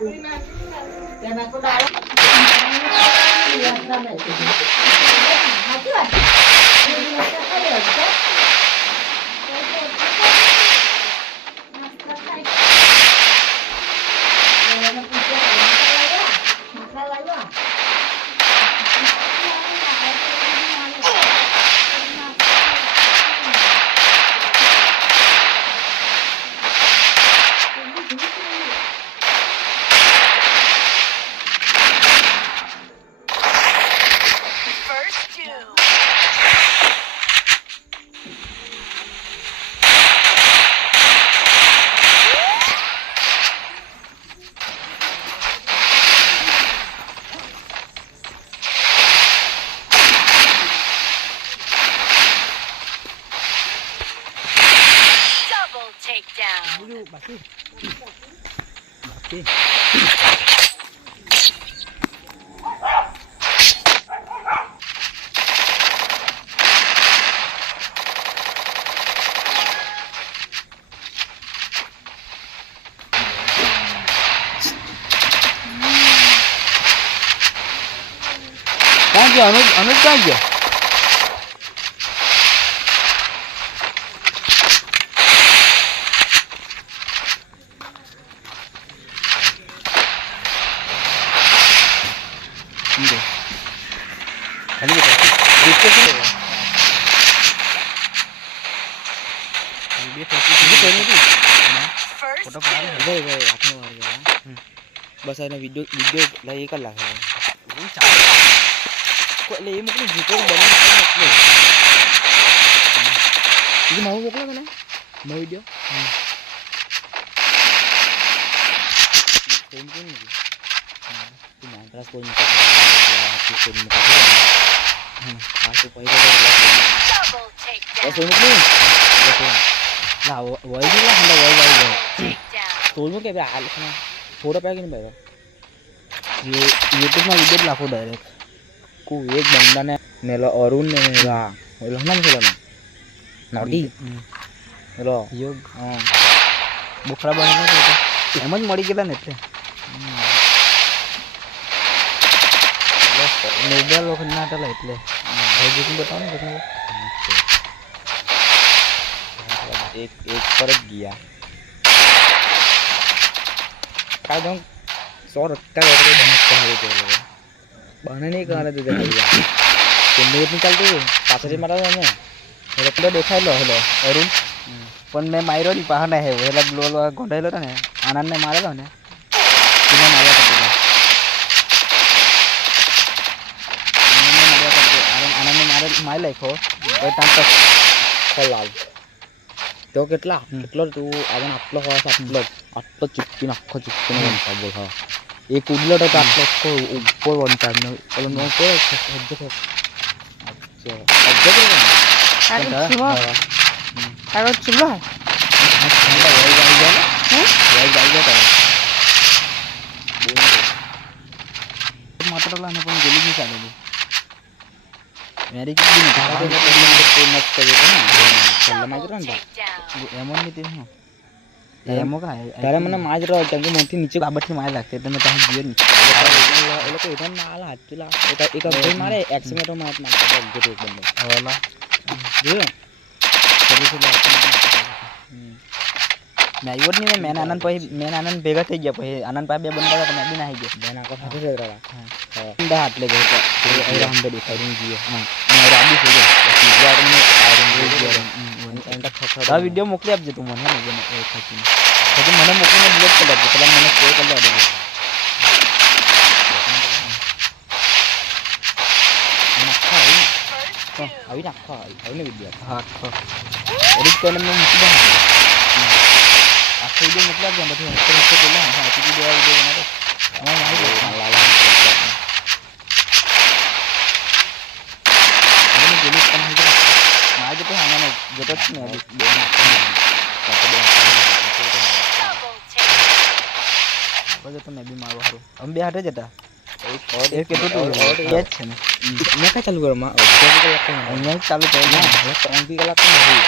તેમાં તો દાળ યાત્રા નથી સાચી વાત अनुज कहाँ गया बस आने वीडियो वीडियो लाइक कर ला ले ये मोकली जीको बने એટલે ये माऊ मोकला મને નો વિડિયો કોણ કોણ છે તું મારા કોઈ નહીં આ તો પૈસા તો મોકલી ના વોય ગયેલા હંડા વોય ગયેલા તોલ કે બે હાલ ફોટો પાકે નહીં ભાઈ ये YouTube में वीडियो लाखों डायरेक्ट को एक बंदा ने नेला अरुण ने नेला ओला नाम चला ना नॉटी हेलो योग हां बुखरा बने तो एम જ મળી ગયેલા ને એટલે બસ મેડલ વખત ના ટલા એટલે હવે બીજું બતાવો ને કેટલું एक एक पर गया का दो 100 रखता है तो बने तो बने नहीं कहने तो देखा तो मूड निकालते पाछे मारा ने એટલે દેખાયલો હેલો અરુણ પણ મે માર્યો ની પાહને હે વેલા ગ્લોલ ગોંડાયલો ને આનંદ ને મારેલો ને એને માર્યા કરતો આનંદ ને મારી લાખ્યો તો તાંત ખલાલ તો કેટલા કેટલો તું આવન આટલો હોય આટલો ચુક્કી નાખો ચુક્કી નો વંટા બોલ હા એક ઉડલો તો આટલો કો ઉપર વંટા નો ઓલો નો કો અજ્જે અજ્જે Taruh cuma. Motor lah nih pun jadi bisa dulu. Mari kita ini cara dia nak kerja kan? Kalau macam mana? Emon ni tu. Emon kan? Cara mana macam mana? Jangan mungkin nici kabat ni macam lagi. Tapi macam dia ni. Kalau kau itu malah tu lah. Ikan kau mana? Accelerate macam mana? Gitu benda. Oh lah. Dia. मैं वो नहीं मैं आनंद पे मैं आनंद बेगा थे गया पे आनंद पे बे बंदा तो मैं भी नहीं गया मैं को हाथ से रहा हां बंदा हाथ ले गया तो हम बड़ी फायरिंग की हां मैं राबी हो गया तीसरा में फायरिंग हो गया एंड खखड़ा वीडियो मोकले अब जे तुम મને ને એ ખાતી તો મને મોકલીને ડિલીટ કરી દે પેલા મને શેર કરી દે આવી નાખો આવીને વિડિયો હા એડિટ કરીને મેં મૂકી દઉં આખો વિડિયો મોકલા દે બધું તો પેલા હા આ વિડિયો બનાવો હું આવી ગયો લાલા મને ડિલીટ કરી દે મારે તો આને જતો જ ને બે બધું તો મેં બી મારવા હારું અમે બે હાટે જતા एक के तो ये છે ને मैं क्या चालू करूं मैं मैं चालू करूं ना मैं फोन भी गला तो नहीं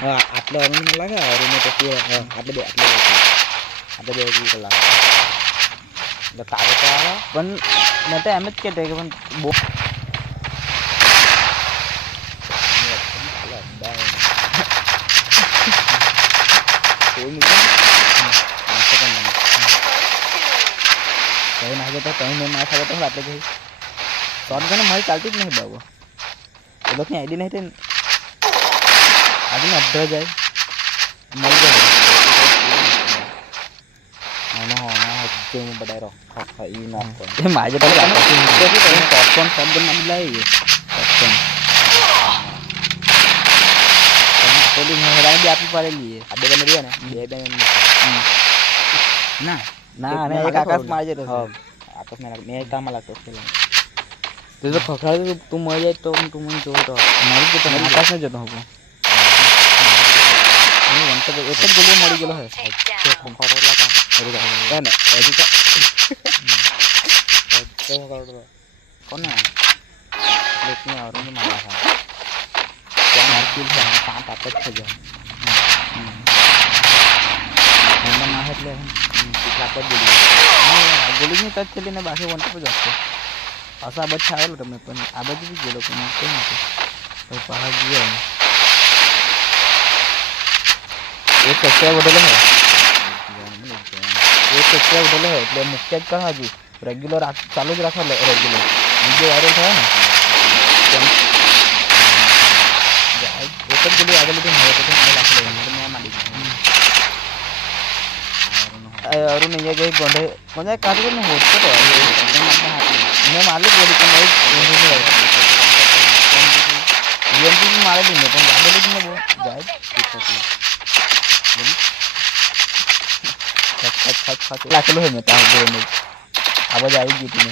हां આટલે અરુણ ને લાગે અરુણ ને તો આટલે બે આટલે બે ગલા એટલે તારે તો આવે પણ મેં તો એમ જ કહેતો કે પણ બહુ કઈ નાખે તો કઈ નહીં નાખે તો આપણે કઈ શોર્ટ ગન મારી ચાલતી જ નહીં બાબુ એ લોકોની આઈડી નહીં તે આજે ને અડધો જાય મળી જાય હું બધાય રહો એ નાખો એ મારે તો પોપકોર્ન શોર્ટ ગન નાખી લાવી પોપકોર્ન પેલી હેરાની બી આપી પડેલી આ બે બને રહ્યા ને બે ના ના ના એક આકાશ મારી જતો આકાશ મેં કામમાં લાગતો પેલા તો ખખડાવે તું મળી જાય તો તું મને જોઈ તો મારી જતો આકાશ ને જતો હું એક જ ગોલી મળી ગયેલો હે ખખડાવેલા કામ ને હજી તો કોને લેકને આવવાનું મારા હા ત્યાં મારી કિલ છે પાંચ આપ જ થઈ જાય એમાં ના એટલે કેટલા પર ગોલીની ટચ થયેલી ને બાકી વન પર જશે પાછા આ બચ્ચા આવેલો તમે પણ આ બાજુ બી ગયેલો પણ કઈ નથી પછી પહાડ ગયો એક સસ્તા વધેલો હે એક સસ્તા વધેલો હે એટલે મુખ્ય જ કહા હજુ રેગ્યુલર ચાલુ જ રાખો રેગ્યુલર બીજો વાયરલ થયો ને એક જ ગોલી આગળ લીધી હવે તો મારી લાખ લેવાનું મેં મારી અરુણ અહીંયા ગઈ ગોંડે મને કાઢી ને હોત તો મેં મારી ગોલી પણ વીએમપી મારે દીને પણ આગળ લીધી ને બહુ જાય લાખેલો હોય મેં ત્યાં ગોળને આ બાજુ આવી ગયું હતું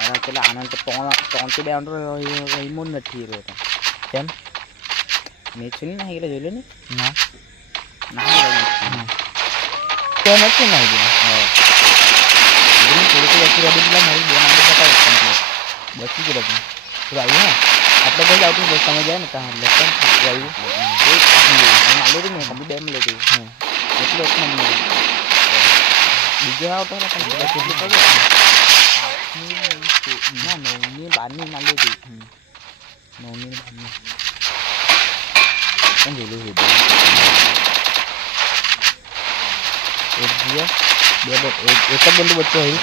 મેં પેલા આનંદ તો 3 બે અંડર ઈમોન નથી રહ્યો હતો કેમ મેં છું નહીં ગયેલો જોઈ લો ને ના તો નથી ના ગયો થોડું થોડું રેડી પેલા મારી બે નામ બતાવે બચી ગયો પણ તો આવ્યું હા આપણે કઈ આવતું બસ તમે જાય ને ત્યાં લેસન આવ્યું માલે ને કમ્પ્લીટ ડેમ લેતી એટલે એક નંબર બીજો આવતો ને પણ કેટલી પગે ના નવની બારની ના લીધી નવની બારની પણ જોયું હતું એક જીઓ એક જ બંદુ બચ્ચો હોય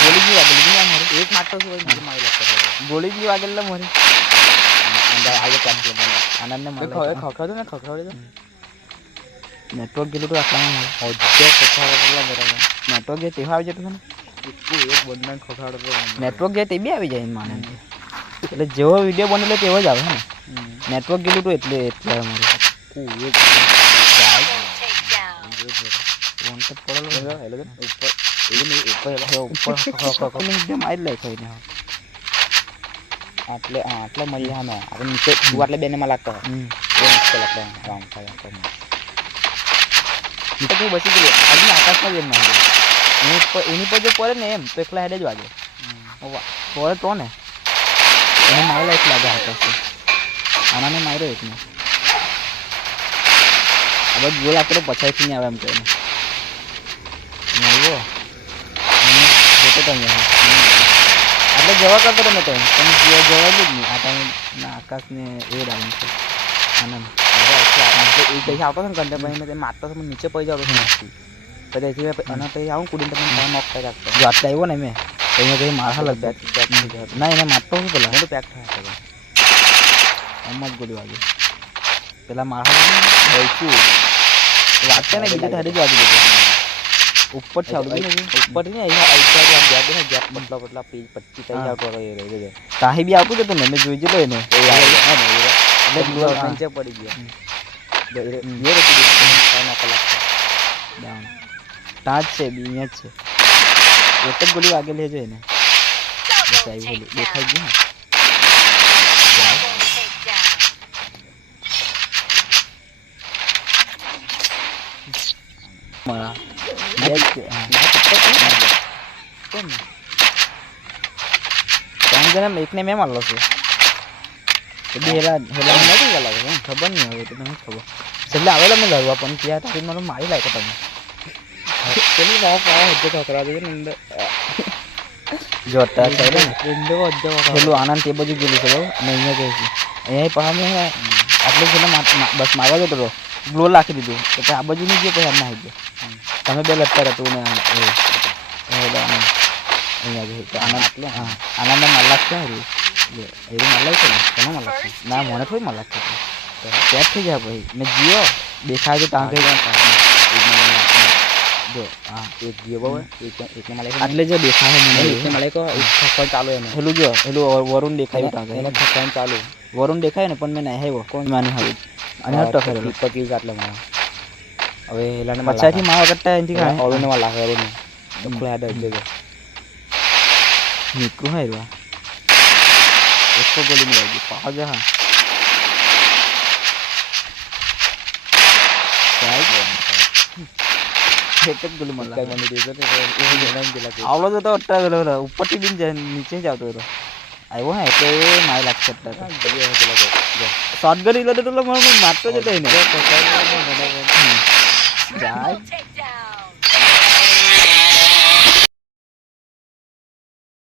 ગોળી બી વાગેલી ને મારે એક માટો હોય મારે મારી લાગતો ગોળી બી વાગેલા મારે અંદર આવે કાઢી આનંદને મારે ખખડાવતો ને ખખડાવતો નેટવર્ક ગયેલું તો આટલામાં મારે હજે ખખડાવેલા બરાબર નેટવર્ક જે તેવા આવી જતું ને એક બંધન ખખડાવતો નેટવર્ક જે તે બી આવી જાય માને એટલે જેવો વિડીયો બનેલો તેવો જ આવે ને નેટવર્ક ગયેલું તો એટલે અમારે એક વોન્ટેડ પડેલો હેલો ઉપર મારી લે થઈને આટલે મળી હા મેં આપણે નીચે તું આટલે બેને માં લાગતો નીચે બચી ગયેલો આજની આકાશમાં એમ ના એની પર જો પડે ને એમ તો એકલા હેડે જ વાગે પડે તો ને એને મારેલા એક લાગે આકાશ આનાને માર્યો એકને આ બધું ગોલ આકડો પછાઈથી નહીં આવે એમ કહીને આવ્યો જોતો તો અહીંયા એટલે જવા કરતો તમે તો તમે જવા જ નહીં આ ટાઈમે ના આકાશને એ ડાઉન છે આનંદ એ કઈ આવતો ને કંટે ભાઈ મેં મારતો તો નીચે પડી જતો પછી અહીંથી અને પછી આવું કુડીને તમે નોક કરી રાખતો જો આટલે આવ્યો ને મેં અહીંયા કઈ મારા લગ બેક ના એને મારતો શું પેલા મોટું પેક થાય એમ જ ગોળી વાગી પેલા મારા બેચું વાગશે ને બીજું હેડી જ વાગી જતું ઉપર છે આવડું ઉપર ને અહીંયા ગેપ બટલા બટલા પેજ 25 તઈ આવતો રહ્યો કાહી બી આવતું હતું ને મેં જોઈ જતો એને એટલે નીચે પડી ગયા ટાચ છે બી અહીંયા જ છે એક જ ગોળી વાગેલી છે એને દેખાઈ ગયું મારા એકને મેં મારલો છું હેલા નથી ગયેલા ખબર નહીં હવે તો તમને ખબર છેલ્લે આવેલા મેં લડવા પણ ત્યાં તારી મને મારી લાગ્યો તમે પેલી બાપ આ હજ્જે ઠકરા દે ને અંદર જોતા છે ને વિન્ડો હજ્જે વખા પેલું આનંદ તે બાજુ ગયેલું છે બરાબર અને અહીંયા કહે છે અહીંયા પહાડ મેં આટલે છે બસ મારવા જતો હતો ગ્લો રાખી દીધું એટલે આ બાજુ નહીં ગયો પછી આમ આવી ગયો તમે બે લડતા રહેતું ને અહીંયા જે આનંદ આટલો હા આનંદ માલાક ક્યાં રહ્યું એ માલાક છે ને કોનો માલાક છે ના મને થોડી માલાક છે ક્યાં થઈ જાય ભાઈ મેં જીઓ દેખાય તો ત્યાં કઈ જો હા એક જીઓ બાબા એકને માલાક આટલે જો દેખાય મને એકને માલાક ઠક્કર ચાલુ એને પેલું જો પેલું વરુણ દેખાયું ત્યાં એને ઠક્કર ચાલુ વરુણ દેખાય ને પણ મેં નહીં આવ્યો કોણ માની હવે અને હટ ફેરેલો 25 આટલે મારા હવે એલાને પછાથી માવા કરતા એનથી કાંઈ હવે નવા લાગે હવે તો ખોલા દે છે નીકળું હે રા એકસો ગોલી માં લાગી પાછા જા હા એક જ ગોલી માં લાગી મને દેજો ને એ જણાઈ ગયેલા કે આવલો તો અટ્ટા ગયેલો ઉપરથી બિન જાય નીચે જ આવતો હતો આવ્યો હે એટલે માય લાગશે અટ્ટા શોર્ટ ગન ઈલો તો મને મારતો જતો એને જાય